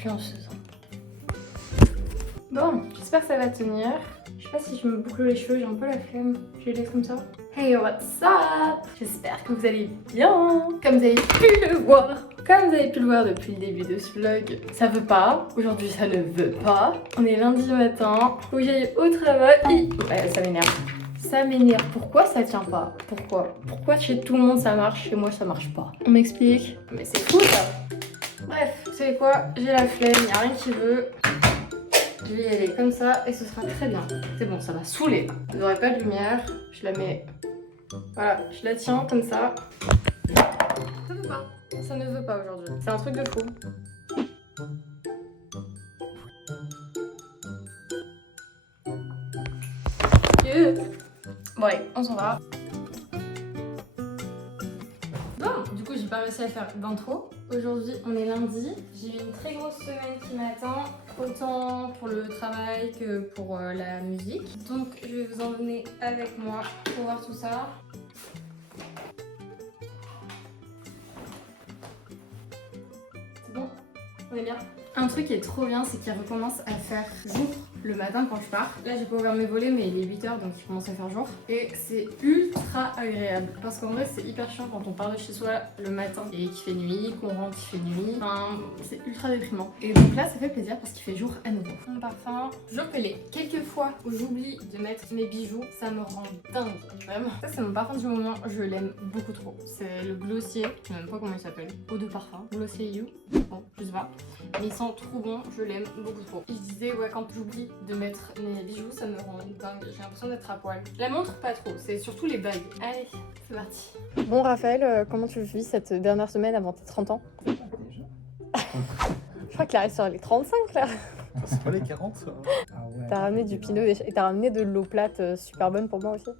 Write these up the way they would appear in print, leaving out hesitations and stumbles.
influenceuse. Bon, j'espère que ça va tenir. Je sais pas si je me boucle les cheveux, j'ai un peu la flemme. Je les laisse comme ça. Hey, what's up? J'espère que vous allez bien. Comme vous avez pu le voir. Depuis le début de ce vlog, ça veut pas. Aujourd'hui, ça ne veut pas. On est lundi matin. Faut que j'aille au travail. Ouais, ça m'énerve. Ça m'énerve. Pourquoi ça tient pas? Pourquoi chez tout le monde ça marche, chez moi ça marche pas? On m'explique. Mais c'est fou ça. Bref, vous savez quoi? J'ai la flemme, y a rien qui veut. Je vais y aller comme ça et ce sera très bien. C'est bon, ça va saouler. Vous n'aurez pas de lumière. Je la mets. Voilà, je la tiens comme ça. Ça veut pas. Ça ne veut pas aujourd'hui. C'est un truc de fou. Bon, allez, on s'en va. Bon, du coup, j'ai pas réussi à faire d'intro. Aujourd'hui, on est lundi. J'ai une très grosse semaine qui m'attend, autant pour le travail que pour la musique. Donc, je vais vous emmener avec moi pour voir tout ça. C'est bon? On est bien? Un truc qui est trop bien, c'est qu'il recommence à faire jour le matin quand je pars. Là, j'ai pas ouvert mes volets, mais il est 8h, donc il commence à faire jour. Et c'est ultra agréable. Parce qu'en vrai, c'est hyper chiant quand on part de chez soi le matin et qu'il fait nuit, qu'on rentre, qu'il fait nuit. Enfin, c'est ultra déprimant. Et donc là, ça fait plaisir parce qu'il fait jour à nouveau. Mon parfum, je pelé. Quelques fois où j'oublie de mettre mes bijoux, ça me rend dingue. Vraiment. Ça, c'est mon parfum du moment. Je l'aime beaucoup trop. C'est le Glossier. Je sais même pas comment il s'appelle. Eau de parfum. Glossier You. Bon, je sais pas. Mais il sent trop bon, je l'aime beaucoup trop. Et je disais, ouais, quand j'oublie de mettre mes bijoux, ça me rend dingue. J'ai l'impression d'être à poil. La montre, pas trop, c'est surtout les bagues. Allez, c'est parti. Bon, Raphaël, comment tu vis cette dernière semaine avant tes 30 ans? Je crois qu'il arrive sur les 35 là. C'est pas les 40 ça. Ah ouais. T'as ramené du pinot et t'as ramené de l'eau plate super bonne pour moi aussi.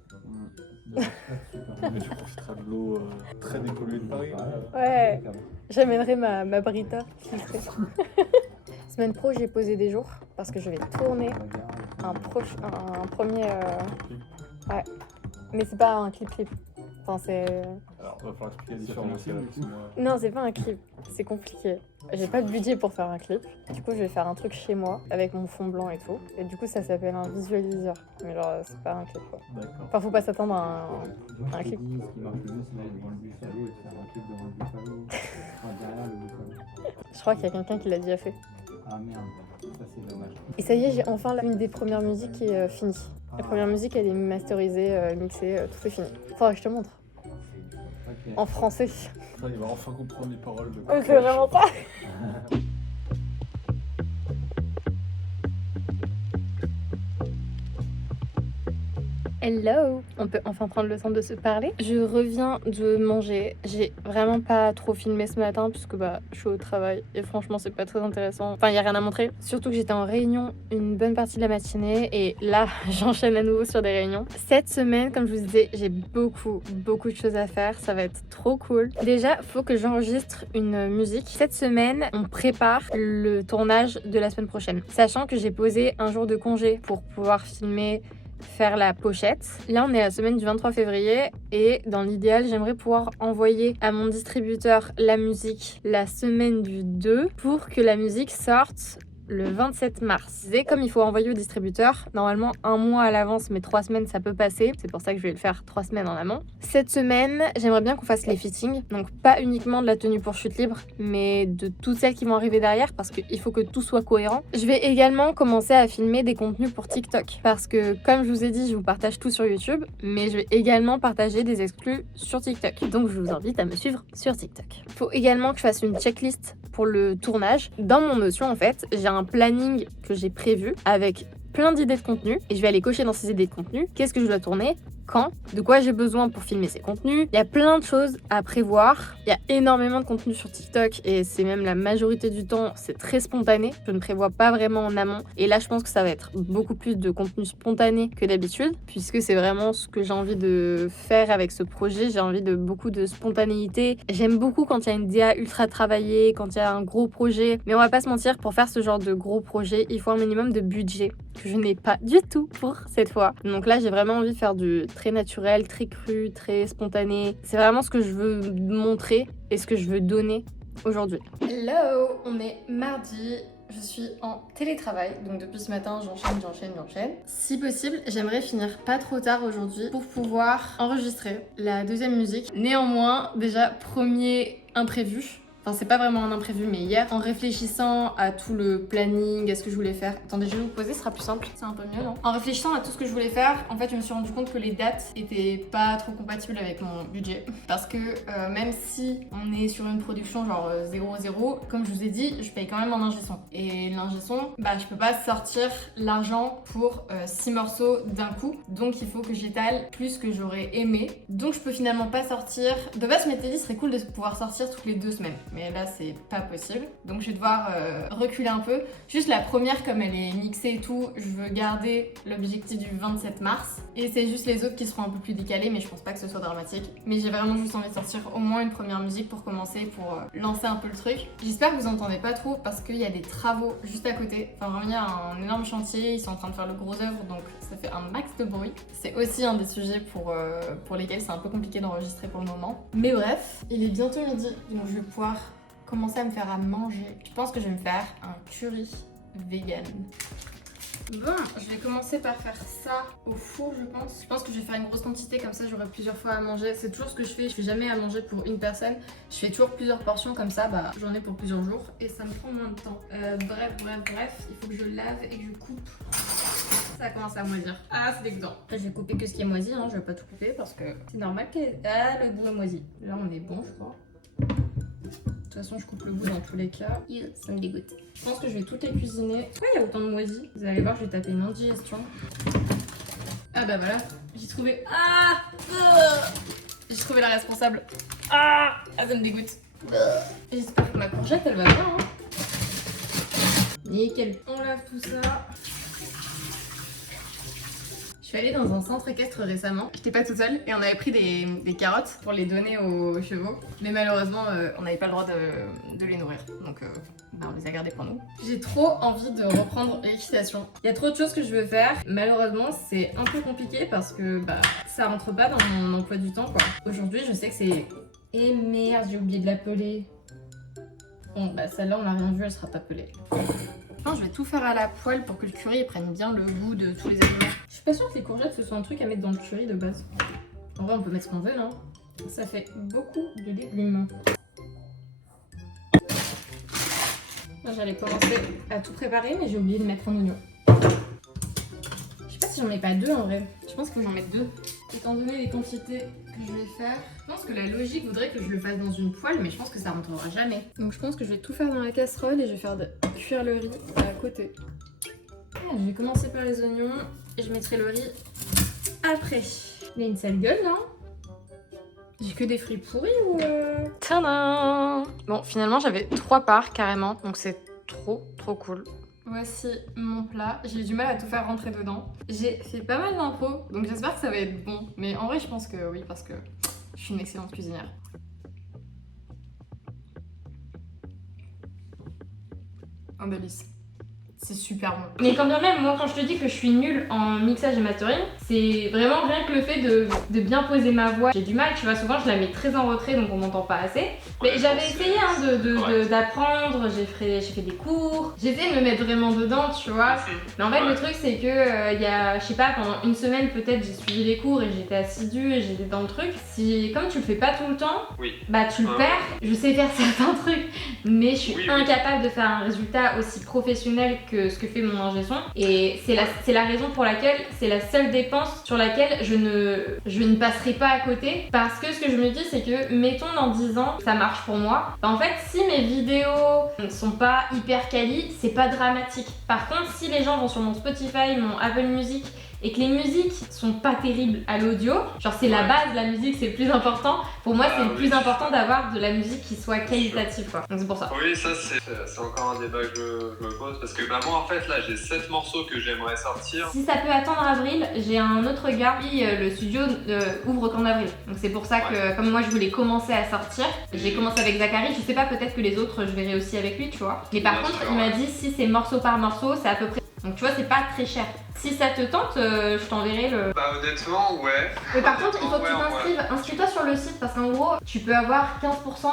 Mais tu profiteras de l'eau très dépolluée de Paris. Ouais, j'amènerai ma Brita filtrée. Semaine pro, j'ai posé des jours parce que je vais tourner un premier. Ouais, mais c'est pas un clip. Enfin, c'est. Alors, va falloir expliquer la différence aussi. Non, c'est pas un clip, c'est compliqué. J'ai pas de budget pour faire un clip. Du coup, je vais faire un truc chez moi avec mon fond blanc et tout. Et du coup, ça s'appelle un visualiseur. Mais genre, c'est pas un clip quoi. D'accord. Enfin, faut pas s'attendre à un clip. Ce qui marche le mieux, c'est d'aller devant le buffalo et de faire un clip devant le buffalo. Enfin, derrière le buffalo. Je crois qu'il y a quelqu'un qui l'a déjà fait. Ah merde, ça c'est dommage. Et ça y est, j'ai enfin une des premières musiques qui est finie. La première musique, elle est masterisée, mixée, tout est fini. Faudra que je te montre. Ok. En français. Ça, il va enfin comprendre les paroles de. C'est vraiment ça. Hello! On peut enfin prendre le temps de se parler. Je reviens de manger. J'ai vraiment pas trop filmé ce matin puisque je suis au travail et franchement c'est pas très intéressant. Enfin, il y a rien à montrer. Surtout que j'étais en réunion une bonne partie de la matinée et là, j'enchaîne à nouveau sur des réunions. Cette semaine, comme je vous disais, j'ai beaucoup de choses à faire. Ça va être trop cool. Déjà, faut que j'enregistre une musique. Cette semaine, on prépare le tournage de la semaine prochaine. Sachant que j'ai posé un jour de congé pour pouvoir filmer, faire la pochette. Là, on est à la semaine du 23 février et dans l'idéal, j'aimerais pouvoir envoyer à mon distributeur la musique la semaine du 2 pour que la musique sorte le 27 mars. Et comme il faut envoyer au distributeur, normalement 1 mois à l'avance, mais 3 semaines ça peut passer. C'est pour ça que je vais le faire 3 semaines en amont. Cette semaine, j'aimerais bien qu'on fasse les fittings. Donc pas uniquement de la tenue pour chute libre, mais de toutes celles qui vont arriver derrière parce qu'il faut que tout soit cohérent. Je vais également commencer à filmer des contenus pour TikTok. Parce que comme je vous ai dit, je vous partage tout sur YouTube, mais je vais également partager des exclus sur TikTok. Donc je vous invite à me suivre sur TikTok. Il faut également que je fasse une checklist pour le tournage. Dans mon Notion, en fait, j'ai un planning que j'ai prévu avec plein d'idées de contenu et je vais aller cocher dans ces idées de contenu. Qu'est-ce que je dois tourner? Quand? De quoi j'ai besoin pour filmer ces contenus? Il y a plein de choses à prévoir. Il y a énormément de contenu sur TikTok et c'est même la majorité du temps, c'est très spontané. Je ne prévois pas vraiment en amont. Et là, je pense que ça va être beaucoup plus de contenu spontané que d'habitude puisque c'est vraiment ce que j'ai envie de faire avec ce projet. J'ai envie de beaucoup de spontanéité. J'aime beaucoup quand il y a une DA ultra travaillée, quand il y a un gros projet. Mais on va pas se mentir, pour faire ce genre de gros projet, il faut un minimum de budget que je n'ai pas du tout pour cette fois. Donc là, j'ai vraiment envie de faire du très naturel, très cru, très spontané. C'est vraiment ce que je veux montrer et ce que je veux donner aujourd'hui. Hello, on est mardi. Je suis en télétravail, donc depuis ce matin j'enchaîne. Si possible, j'aimerais finir pas trop tard aujourd'hui pour pouvoir enregistrer la deuxième musique. Néanmoins, déjà premier imprévu. Enfin, c'est pas vraiment un imprévu, mais hier, en réfléchissant à tout le planning, à ce que je voulais faire. Attendez, je vais vous poser, ce sera plus simple. C'est un peu mieux, non? En réfléchissant à tout ce que je voulais faire, en fait, je me suis rendu compte que les dates étaient pas trop compatibles avec mon budget. Parce que même si on est sur une production genre 0-0, comme je vous ai dit, je paye quand même en ingé son. Et l'ingé son, bah, je peux pas sortir l'argent pour 6 morceaux d'un coup. Donc, il faut que j'étale plus que j'aurais aimé. Donc, je peux finalement pas sortir. De base, je m'étais dit, ce serait cool de pouvoir sortir toutes les 2 semaines. Mais là c'est pas possible, donc je vais devoir reculer un peu. Juste la première, comme elle est mixée et tout, je veux garder l'objectif du 27 mars et c'est juste les autres qui seront un peu plus décalés, mais je pense pas que ce soit dramatique. Mais j'ai vraiment juste envie de sortir au moins une première musique pour commencer, pour lancer un peu le truc. J'espère que vous entendez pas trop parce qu'il y a des travaux juste à côté. Enfin vraiment il y a un énorme chantier, ils sont en train de faire le gros œuvre, donc ça fait un max de bruit. C'est aussi un des sujets pour lesquels c'est un peu compliqué d'enregistrer pour le moment. Mais bref, il est bientôt midi, donc je vais pouvoir commencer à me faire à manger. Je pense que je vais me faire un curry vegan. Bon, je vais commencer par faire ça au four, je pense. Je pense que je vais faire une grosse quantité, comme ça j'aurai plusieurs fois à manger. C'est toujours ce que je fais jamais à manger pour une personne. Je fais toujours plusieurs portions, comme ça bah, j'en ai pour plusieurs jours et ça me prend moins de temps. Bref, il faut que je lave et que je coupe. Ça commence à moisir. Ah, c'est dégoûtant. Je vais couper que ce qui est moisi, hein. Je vais pas tout couper parce que c'est normal que... Ah, le bout est moisi. Là on est bon, je crois. De toute façon, je coupe le bout dans tous les cas. Ça me dégoûte. Je pense que je vais toutes les cuisiner. Pourquoi il y a autant de moisis? Vous allez voir, je vais taper une indigestion. Ah bah voilà, j'ai trouvé... J'ai trouvé la responsable. Ça me dégoûte. J'espère que ma courgette, elle va bien, hein. Nickel. On lave tout ça. Je suis allée dans un centre équestre récemment, j'étais pas toute seule et on avait pris des carottes pour les donner aux chevaux. Mais malheureusement, on n'avait pas le droit de les nourrir, donc bah, on les a gardées pour nous. J'ai trop envie de reprendre l'équitation. Il y a trop de choses que je veux faire. Malheureusement, c'est un peu compliqué parce que bah, ça rentre pas dans mon emploi du temps, quoi. Aujourd'hui, je sais que c'est... Eh merde, j'ai oublié de la peler. Bon, bah celle-là, on l'a rien vu, elle sera pas pelée. Je vais tout faire à la poêle pour que le curry prenne bien le goût de tous les aliments. Je suis pas sûre que les courgettes ce soit un truc à mettre dans le curry de base. En vrai on peut mettre ce qu'on veut là. Ça fait beaucoup de légumes. Moi j'allais commencer à tout préparer mais j'ai oublié de mettre un oignon. Je sais pas si j'en mets pas 2 en vrai. Je pense que j'en mets 2. Étant donné les quantités que je vais faire, je pense que la logique voudrait que je le fasse dans une poêle, mais je pense que ça rentrera jamais. Donc je pense que je vais tout faire dans la casserole et je vais faire cuire le riz à côté. Je vais commencer par les oignons et je mettrai le riz après. Il a une sale gueule là. J'ai que des fruits pourris ou Tadam! Bon, finalement j'avais 3 parts carrément, donc c'est trop cool. Voici mon plat. J'ai eu du mal à tout faire rentrer dedans. J'ai fait pas mal d'impro, donc j'espère que ça va être bon. Mais en vrai, je pense que oui, parce que je suis une excellente cuisinière. Un délice. C'est super bon. Mais quand bien même, moi quand je te dis que je suis nulle en mixage et mastering, c'est vraiment rien que le fait de bien poser ma voix. J'ai du mal, tu vois, souvent je la mets très en retrait donc on m'entend pas assez. Mais j'avais essayé hein, d'apprendre, j'ai fait des cours, j'ai essayé de me mettre vraiment dedans, tu vois. Mais en fait le truc c'est que il y a, je sais pas, pendant une semaine peut-être j'ai suivi les cours et j'étais assidue et j'étais dans le truc. Comme tu le fais pas tout le temps, bah tu le perds. Je sais faire certains trucs, mais je suis incapable de faire un résultat aussi professionnel que ce que fait mon ingé son. Et c'est la raison pour laquelle c'est la seule dépense sur laquelle je ne passerai pas à côté. Parce que ce que je me dis c'est que mettons dans 10 ans ça marche pour moi. Bah, en fait si mes vidéos ne sont pas hyper quali, c'est pas dramatique. Par contre si les gens vont sur mon Spotify, mon Apple Music et que les musiques sont pas terribles à l'audio, genre c'est la base, la musique c'est le plus important. Pour moi c'est le plus important d'avoir de la musique qui soit qualitative quoi. Donc c'est pour ça. Oui, ça c'est encore un débat que je me pose parce que bah moi en fait là j'ai 7 morceaux que j'aimerais sortir. Si ça peut attendre avril, j'ai un autre gars, lui le studio ouvre qu'en avril. Donc c'est pour ça que comme moi je voulais commencer à sortir, j'ai commencé avec Zachary, je sais pas peut-être que les autres je verrai aussi avec lui tu vois. Mais par contre il m'a dit si c'est morceau par morceau c'est à peu près. Donc tu vois c'est pas très cher. Si ça te tente, je t'enverrai le... Bah honnêtement, ouais. Mais par contre, il faut que tu t'inscrives. Inscris-toi sur le site parce qu'en gros, tu peux avoir 15%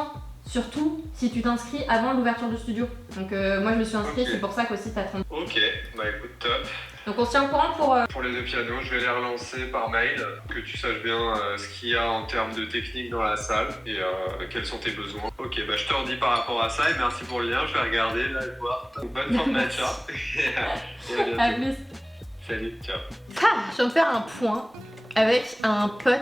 Surtout si tu t'inscris avant l'ouverture du studio. Donc moi je me suis inscrite, Ok. c'est pour ça qu'aussi t'as 30. Ok, bah écoute, top. Donc on se tient au courant pour... Pour les deux pianos, je vais les relancer par mail, que tu saches bien ce qu'il y a en termes de technique dans la salle et quels sont tes besoins. Ok, bah je te redis par rapport à ça et merci pour le lien, je vais regarder là et voir. Bonne fin de match, hein. Et À bientôt. plus. Salut, ciao. Ah, je viens de faire un point avec un pote.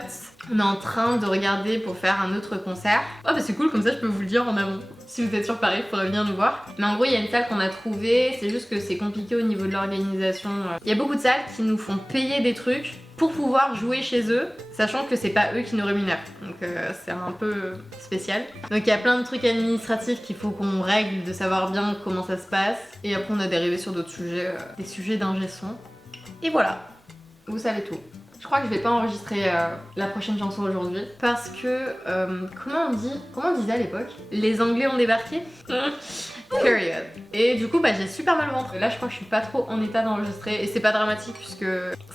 On est en train de regarder pour faire un autre concert. Oh bah c'est cool, comme ça je peux vous le dire en amont. Si vous êtes sur Paris, il faudrait venir nous voir. Mais en gros, il y a une salle qu'on a trouvée, c'est juste que c'est compliqué au niveau de l'organisation. Il y a beaucoup de salles qui nous font payer des trucs pour pouvoir jouer chez eux, sachant que c'est pas eux qui nous rémunèrent. Donc c'est un peu spécial. Donc il y a plein de trucs administratifs qu'il faut qu'on règle, de savoir bien comment ça se passe. Et après on a dérivé sur d'autres sujets, des sujets d'ingé son. Et voilà, vous savez tout. Je crois que je vais pas enregistrer la prochaine chanson aujourd'hui parce que, comment on disait à l'époque? Les Anglais ont débarqué. Period. Et du coup, bah, j'ai super mal au ventre. Là, je crois que je suis pas trop en état d'enregistrer et c'est pas dramatique puisque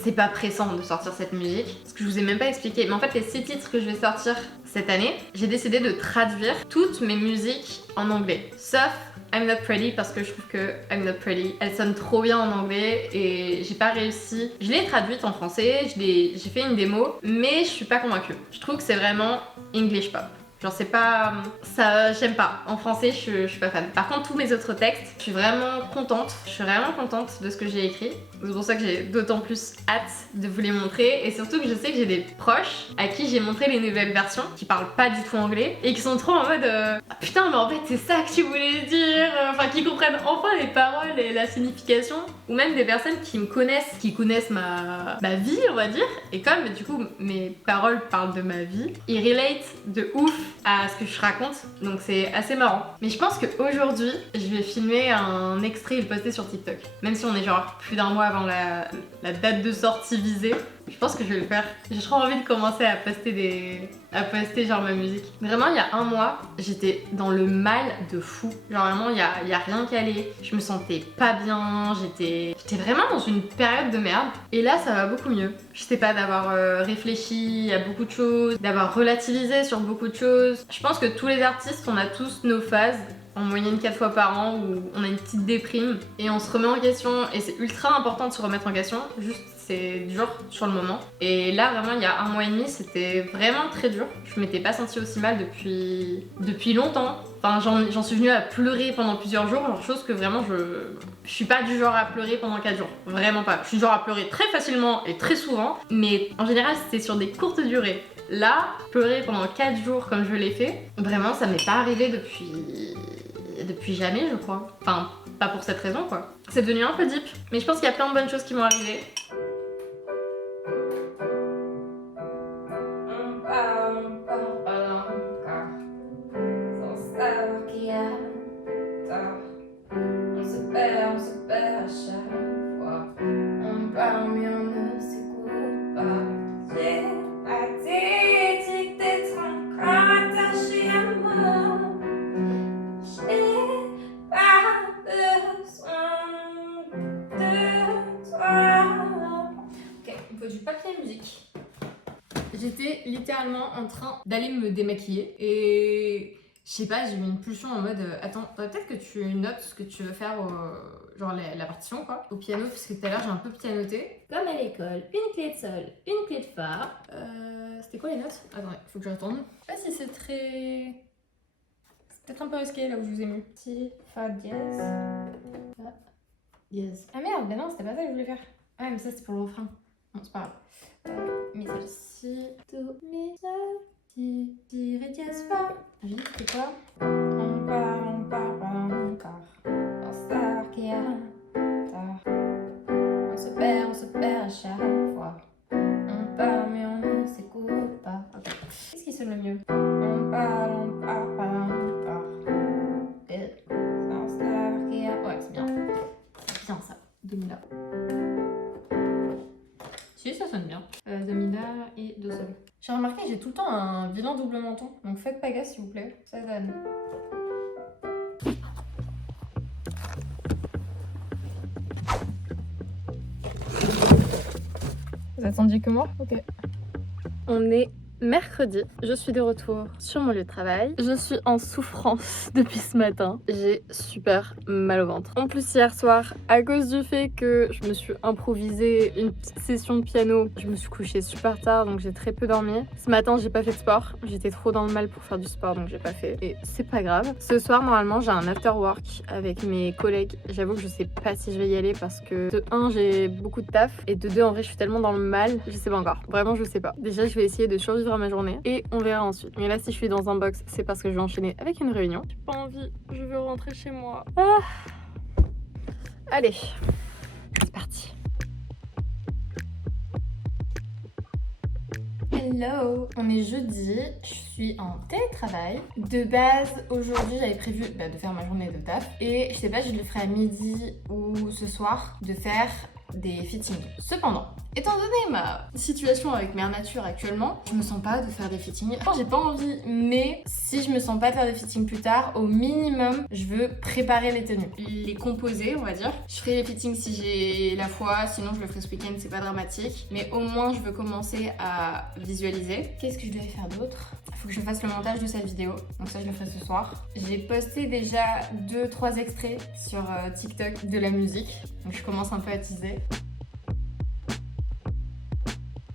c'est pas pressant de sortir cette musique. Parce que je vous ai même pas expliqué. Mais en fait, les 6 titres que je vais sortir cette année, j'ai décidé de traduire toutes mes musiques en anglais. Sauf I'm Not Pretty parce que je trouve que I'm Not Pretty, elle sonne trop bien en anglais et j'ai pas réussi. Je l'ai traduite en français, j'ai fait une démo, mais je suis pas convaincue. Je trouve que c'est vraiment English pop. Genre c'est pas... ça, j'aime pas. En français, je suis pas fan. Par contre, tous mes autres textes, je suis vraiment contente. Je suis vraiment contente de ce que j'ai écrit. C'est pour ça que j'ai d'autant plus hâte de vous les montrer. Et surtout que je sais que j'ai des proches à qui j'ai montré les nouvelles versions, qui parlent pas du tout anglais, et qui sont trop en mode ah, putain, mais en fait c'est ça que tu voulais dire. Enfin, qui comprennent enfin les paroles et la signification. Ou même des personnes qui me connaissent, qui connaissent ma vie, on va dire. Et comme du coup mes paroles parlent de ma vie, ils relate de ouf à ce que je raconte, donc c'est assez marrant. Mais je pense qu'aujourd'hui, je vais filmer un extrait et le poster sur TikTok. Même si on est genre plus d'un mois avant la date de sortie visée, je pense que je vais le faire. J'ai trop envie de commencer à poster genre ma musique. Vraiment, il y a un mois, j'étais dans le mal de fou. Genre vraiment, il y a rien qui allait. Je me sentais pas bien, j'étais vraiment dans une période de merde. Et là, ça va beaucoup mieux. Je sais pas, d'avoir réfléchi à beaucoup de choses, d'avoir relativisé sur beaucoup de choses. Je pense que tous les artistes, on a tous nos phases. En moyenne 4 fois par an où on a une petite déprime et on se remet en question et c'est ultra important de se remettre en question, juste c'est dur sur le moment. Et là vraiment il y a un mois et demi c'était vraiment très dur, je m'étais pas sentie aussi mal depuis longtemps. Enfin j'en suis venue à pleurer pendant plusieurs jours, genre chose que vraiment je suis pas du genre à pleurer pendant 4 jours, vraiment pas. Je suis du genre à pleurer très facilement et très souvent, mais en général c'était sur des courtes durées. Là, pleurer pendant 4 jours comme je l'ai fait, vraiment ça m'est pas arrivé depuis jamais je crois. Enfin, pas pour cette raison quoi. C'est devenu un peu deep, mais je pense qu'il y a plein de bonnes choses qui m'ont arrivé. On se perd à chaque fois. On parle mais on ne s'écoute pas. J'ai pas dit d'être encore attaché à moi. J'ai pas besoin de toi. Ok, il faut du papier musique. J'étais littéralement en train d'aller me démaquiller et je sais pas, j'ai eu une pulsion en mode attends, peut-être que tu notes ce que tu veux faire genre la partition quoi, au piano, puisque tout à l'heure j'ai un peu pianoté. Comme à l'école, une clé de sol, une clé de fa. C'était quoi les notes? Attendez, faut que je retourne. Je sais pas si c'est très... C'est peut-être un peu risqué là où je vous ai mis. Si, fa dièse. Fa dièse. Ah merde, mais non, c'était pas ça que je voulais faire. Ah mais ça c'était pour le refrain. Bon, c'est pas grave. Mi sol, si, do, mi sol, si, ré, dièse, fa. J'ai dit c'était quoi? On parle pas encore. Dans star qui a tard. On se perd à chaque fois. On parle mais on ne s'écoute pas. Ok. Qu'est-ce qui sonne le mieux? On parle pas encore. Dans star qui a... Ouais, c'est bien. C'est bien ça. Domina. Si, ça sonne bien. Domina et do sol. J'ai remarqué que j'ai tout le temps un vilain double menton, donc faites pas gaffe s'il vous plaît, ça donne. Vous attendiez que moi? Ok. On est mercredi, je suis de retour sur mon lieu de travail. Je suis en souffrance depuis ce matin. J'ai super mal au ventre. En plus, hier soir, à cause du fait que je me suis improvisé une petite session de piano, je me suis couchée super tard, donc j'ai très peu dormi. Ce matin, j'ai pas fait de sport. J'étais trop dans le mal pour faire du sport, donc j'ai pas fait. Et c'est pas grave. Ce soir, normalement, j'ai un after work avec mes collègues. J'avoue que je sais pas si je vais y aller parce que de 1, j'ai beaucoup de taf, et de 2, en vrai, je suis tellement dans le mal, je sais pas encore. Vraiment, je sais pas. Déjà, je vais essayer de survivre à ma journée et on verra ensuite. Mais là, si je suis dans un box, c'est parce que je vais enchaîner avec une réunion. J'ai pas envie, je veux rentrer chez moi. Ah. Allez, c'est parti. Hello, on est jeudi, je suis en télétravail. De base, aujourd'hui, j'avais prévu de faire ma journée de taf. Et je sais pas, je le ferai à midi ou ce soir, de faire des fittings. Cependant, étant donné ma situation avec Mère Nature actuellement, je me sens pas de faire des fittings. J'ai pas envie, mais si je me sens pas de faire des fittings plus tard, au minimum, je veux préparer les tenues. Les composer, on va dire. Je ferai les fittings si j'ai la foi, sinon je le ferai ce week-end, c'est pas dramatique. Mais au moins, je veux commencer à visualiser. Qu'est-ce que je devais faire d'autre ? Il faut que je fasse le montage de cette vidéo, donc ça je le ferai ce soir. J'ai posté déjà 2-3 extraits sur TikTok de la musique, donc je commence un peu à teaser.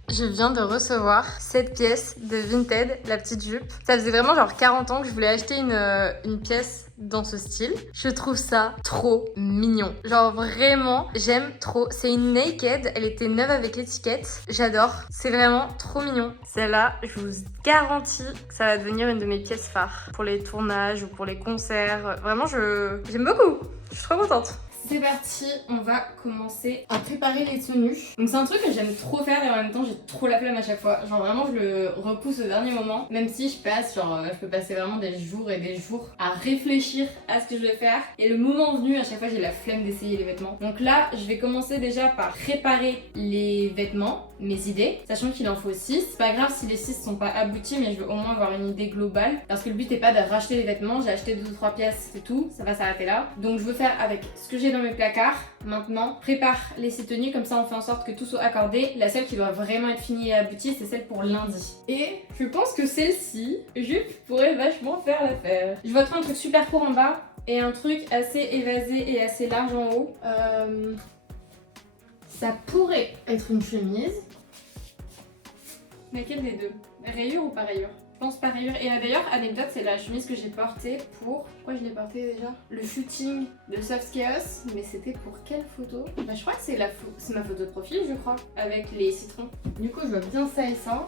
Je viens de recevoir cette pièce de Vinted, la petite jupe. Ça faisait vraiment genre 40 ans que je voulais acheter une pièce dans ce style. Je trouve ça trop mignon. Genre vraiment, j'aime trop. C'est une naked, elle était neuve avec l'étiquette. J'adore, c'est vraiment trop mignon. Celle-là, je vous garantis que ça va devenir une de mes pièces phares pour les tournages ou pour les concerts. Vraiment, j'aime beaucoup. Je suis trop contente. C'est parti, on va commencer à préparer les tenues. Donc c'est un truc que j'aime trop faire et en même temps j'ai trop la flemme à chaque fois. Genre vraiment je le repousse au dernier moment. Même si je peux passer vraiment des jours et des jours à réfléchir à ce que je vais faire. Et le moment venu, à chaque fois j'ai la flemme d'essayer les vêtements. Donc là, je vais commencer déjà par préparer les vêtements, mes idées. Sachant qu'il en faut 6. C'est pas grave si les 6 sont pas aboutis, mais je veux au moins avoir une idée globale. Parce que le but n'est pas de racheter les vêtements. J'ai acheté 2 ou 3 pièces, c'est tout. Ça va s'arrêter là. Donc je veux faire avec ce que j'ai dans mes placards. Maintenant, prépare les 6 tenues, comme ça on fait en sorte que tout soit accordé. La seule qui doit vraiment être finie et aboutie, c'est celle pour lundi. Et je pense que celle-ci, jupe, pourrait vachement faire l'affaire. Je vois trop un truc super court en bas et un truc assez évasé et assez large en haut. Ça pourrait être une chemise. Laquelle des deux ? Rayure ou pas rayure ? Je pense pas rayure. Et d'ailleurs, anecdote, c'est la chemise que j'ai portée pour... Pourquoi je l'ai portée déjà ? Le shooting de Soft Chaos. Mais c'était pour quelle photo ? Je crois que c'est ma photo de profil, je crois, avec les citrons. Du coup, je vois bien ça et ça.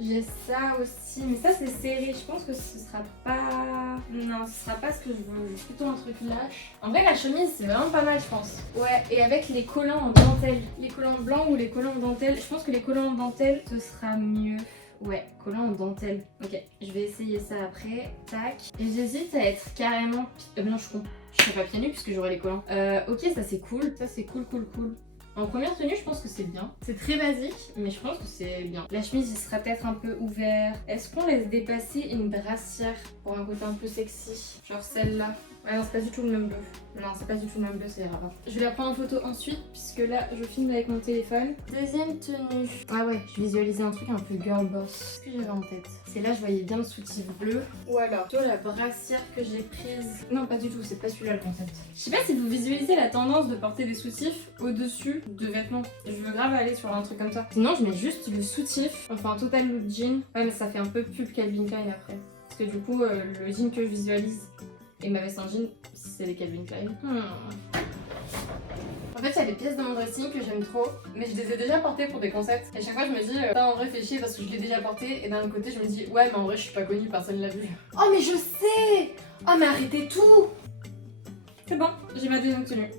J'ai ça aussi, mais ça c'est serré. Je pense que ce sera pas... Non, ce sera pas ce que je veux. Je veux plutôt un truc lâche. En vrai, la chemise, c'est vraiment pas mal, je pense. Ouais, et avec les collants en dentelle. Les collants blancs ou les collants en dentelle. Je pense que les collants en dentelle, ce sera mieux. Ouais, collants en dentelle. Ok, je vais essayer ça après. Tac. Et j'hésite à être carrément... non, je suis con. Je serai pas pieds nus puisque j'aurai les collants. Ok, ça c'est cool. Ça c'est cool. En première tenue, je pense que c'est bien. C'est très basique, mais je pense que c'est bien. La chemise, il sera peut-être un peu ouvert. Est-ce qu'on laisse dépasser une brassière pour un côté un peu sexy ? Genre celle-là. Ouais, non, c'est pas du tout le même bleu. Non, c'est pas du tout le même bleu, c'est grave. Je vais la prendre en photo ensuite, puisque là, je filme avec mon téléphone. Deuxième tenue. Ah ouais, je visualisais un truc un peu girl boss. Qu'est-ce que j'avais en tête ? C'est là, je voyais bien le soutif bleu. Ou alors, plutôt la brassière que j'ai prise. Non, pas du tout, c'est pas celui-là le concept. Je sais pas si vous visualisez la tendance de porter des soutifs au-dessus de vêtements. Je veux grave aller sur un truc comme ça. Sinon, je mets juste le soutif. On fait un total look jean. Ouais, mais ça fait un peu pub Calvin Klein après. Parce que du coup, le jean que je visualise et ma veste en jean, c'est les Calvin Klein. En fait, il y a des pièces de mon dressing que j'aime trop, mais je les ai déjà portées pour des concepts. Et à chaque fois, je me dis, en vrai, fais chier parce que je l'ai déjà porté. Et d'un autre côté, je me dis, ouais, mais en vrai, je suis pas connue, personne l'a vu. Oh, mais je sais! Oh, mais arrêtez tout! C'est bon, j'ai ma deuxième tenue.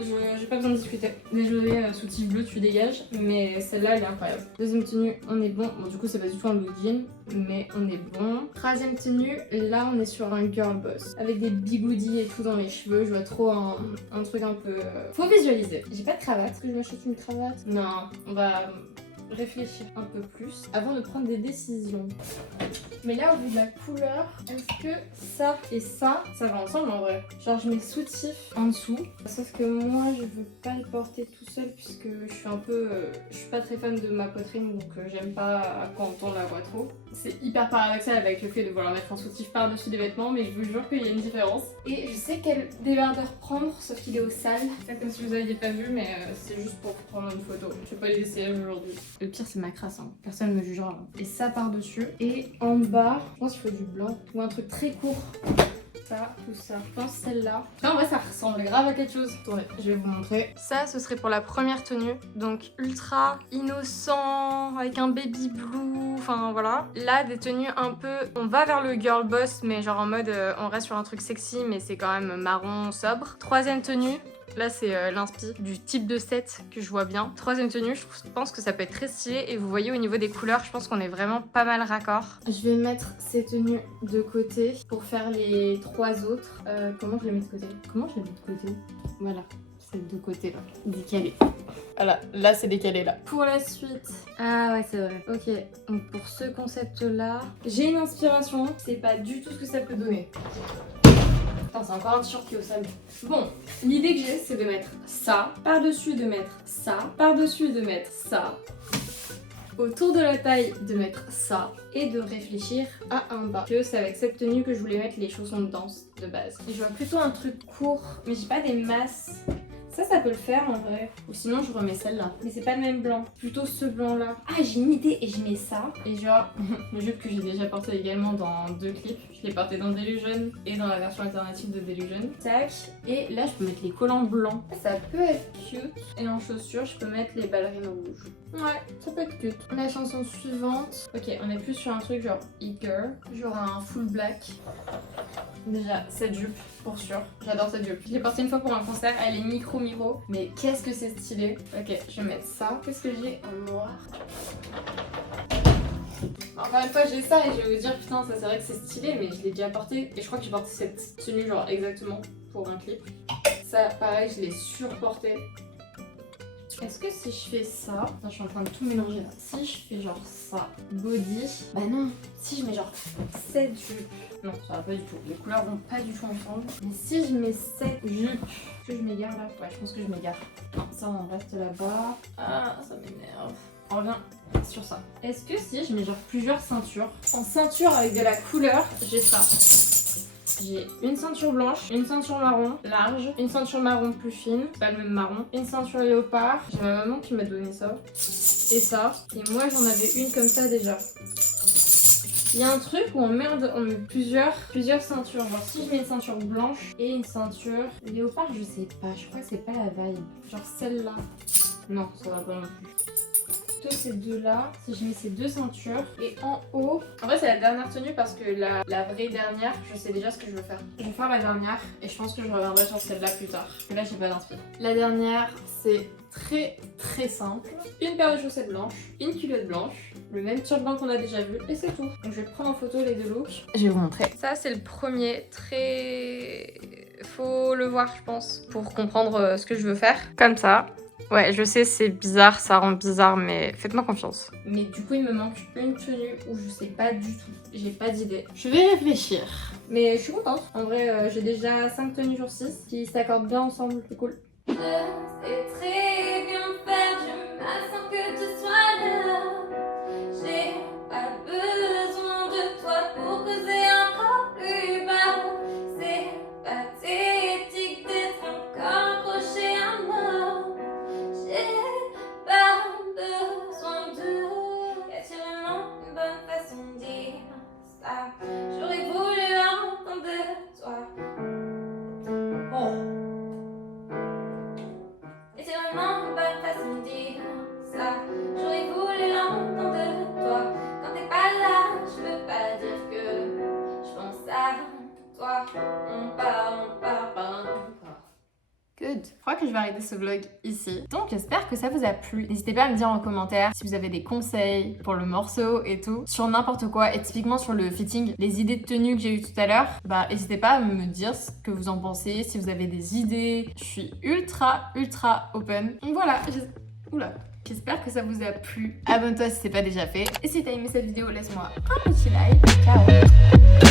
J'ai pas besoin de discuter. Désolée, soutif bleu, tu dégages, mais celle-là, elle est incroyable. Deuxième tenue, on est bon. Bon, du coup, c'est pas du tout un look jean, mais on est bon. Troisième tenue, là, on est sur un girl boss. Avec des bigoudis et tout dans les cheveux. Je vois trop un truc un peu... Faut visualiser. J'ai pas de cravate. Est-ce que je m'achète une cravate ? Non, on va réfléchir un peu plus avant de prendre des décisions. Mais là, au vu de la couleur, est-ce que ça et ça va ensemble en vrai? Genre, je mets soutif en dessous. Sauf que moi, je veux pas le porter tout seul puisque je suis un peu... je suis pas très fan de ma poitrine, donc j'aime pas quand on la voit trop. C'est hyper paradoxal avec le fait de vouloir mettre un soutif par-dessus des vêtements, mais je vous jure qu'il y a une différence. Et je sais quel débardeur prendre, sauf qu'il est au sale. C'est comme si vous aviez pas vu, mais c'est juste pour prendre une photo. Je vais pas les essayer aujourd'hui. Le pire, c'est ma crasse, hein. Personne me jugera. Et ça par-dessus. Et en bas, je pense qu'il faut du blanc ou un truc très court. Ça, tout ça. Je pense celle-là. En vrai, ça ressemble grave à quelque chose. Attendez, je vais vous montrer. Ça, ce serait pour la première tenue. Donc, ultra innocent, avec un baby blue. Enfin, voilà. Là, des tenues un peu... On va vers le girl boss, mais genre en mode... on reste sur un truc sexy, mais c'est quand même marron, sobre. Troisième tenue. Là, c'est l'inspi du type de set que je vois bien. Troisième tenue, je pense que ça peut être très stylé. Et vous voyez, au niveau des couleurs, je pense qu'on est vraiment pas mal raccord. Je vais mettre ces tenues de côté pour faire les trois autres. Comment je les mets de côté? Comment je les mets de côté? Voilà, c'est de côté là. Décalé. Voilà, là c'est décalé là. Pour la suite... Ah ouais, c'est vrai. Ok, donc pour ce concept-là, j'ai une inspiration. C'est pas du tout ce que ça peut donner. Putain, c'est encore un t-shirt qui est au sable. Bon, l'idée que j'ai, c'est de mettre ça, par-dessus de mettre ça, par-dessus de mettre ça, autour de la taille de mettre ça, et de réfléchir à un bas. Que c'est avec cette tenue que je voulais mettre les chaussons de danse de base. Et je vois plutôt un truc court, mais j'ai pas des masses. Ça peut le faire en vrai. Ou sinon je remets celle-là. Mais c'est pas le même blanc. Plutôt ce blanc-là. Ah, j'ai une idée et je mets ça. Et genre, le jupe que j'ai déjà porté également dans 2 clips. Je l'ai porté dans Delusion et dans la version alternative de Delusion. Tac. Et là, je peux mettre les collants blancs. Ça peut être cute. Et en chaussures, je peux mettre les ballerines rouges. Ouais, ça peut être cute. La chanson suivante. Ok, on est plus sur un truc genre It Girl. Genre un full black. Déjà, cette jupe, pour sûr. J'adore cette jupe. Je l'ai portée une fois pour un concert. Elle est micro. Mais qu'est-ce que c'est stylé. Ok, je vais mettre ça. Qu'est-ce que j'ai en noir? Encore une fois, j'ai ça et je vais vous dire, putain, ça c'est vrai que c'est stylé, mais je l'ai déjà porté. Et je crois que j'ai porté cette tenue genre exactement pour un clip. Ça, pareil, je l'ai surporté. Est-ce que si je fais ça... Attends, je suis en train de tout mélanger là. Si je fais genre ça, body... Bah non. Si je mets genre cette jupe... Non, ça va pas du tout. Les couleurs vont pas du tout ensemble. Mais si je mets cette jupe... Est-ce que je m'égare là? Ouais, je pense que je m'égare. Non, ça on reste là-bas. Ah, ça m'énerve. On revient sur ça. Est-ce que si je mets genre plusieurs ceintures... En ceinture avec de la couleur, j'ai ça. J'ai une ceinture blanche, une ceinture marron large, une ceinture marron plus fine, pas le même marron, une ceinture léopard, j'ai ma maman qui m'a donné ça, et ça, et moi j'en avais une comme ça déjà. Il y a un truc où on met plusieurs ceintures, genre si je mets une ceinture blanche et une ceinture léopard, je sais pas, je crois que c'est pas la vibe, genre celle-là, non ça va pas non plus. Plutôt ces deux-là, si je mets ces deux ceintures. Et en haut, en vrai c'est la dernière tenue parce que la vraie dernière, je sais déjà ce que je veux faire. Je vais faire la dernière et je pense que je reviendrai sur celle-là plus tard. Parce que là j'ai pas d'inspi. La dernière, c'est très simple. Une paire de chaussettes blanches, une culotte blanche, le même turban qu'on a déjà vu et c'est tout. Donc je vais prendre en photo les deux looks. Je vais vous montrer. Ça c'est le premier, faut le voir je pense pour comprendre ce que je veux faire. Comme ça. Ouais, je sais, c'est bizarre, ça rend bizarre, mais faites-moi confiance. Mais du coup, il me manque une tenue où je sais pas du tout. J'ai pas d'idée. Je vais réfléchir. Mais je suis contente. En vrai, j'ai déjà 5 tenues sur 6 qui s'accordent bien ensemble. C'est cool. Je sais très bien faire, je m'attends que tu sois là. J'ai pas besoin de toi pour causer encore plus bas. C'est pathétique d'être encore accroché à moi. J'ai pas besoin de... Y a-t-il vraiment une bonne façon de dire ça? J'aurais voulu l'entendre de toi. Oh. Y a-t-il vraiment une bonne façon de dire ça? J'aurais voulu l'entendre de toi. Quand t'es pas là, je peux pas dire que je pense à toi. On part. Good. Je crois que je vais arrêter ce vlog ici. Donc j'espère que ça vous a plu. N'hésitez pas à me dire en commentaire si vous avez des conseils pour le morceau et tout, sur n'importe quoi, et typiquement sur le fitting, les idées de tenue que j'ai eues tout à l'heure. Bah n'hésitez pas à me dire ce que vous en pensez, si vous avez des idées. Je suis ultra open. Donc voilà, Oula. J'espère que ça vous a plu. Abonne-toi si c'est pas déjà fait. Et si t'as aimé cette vidéo, laisse-moi un petit like. Ciao.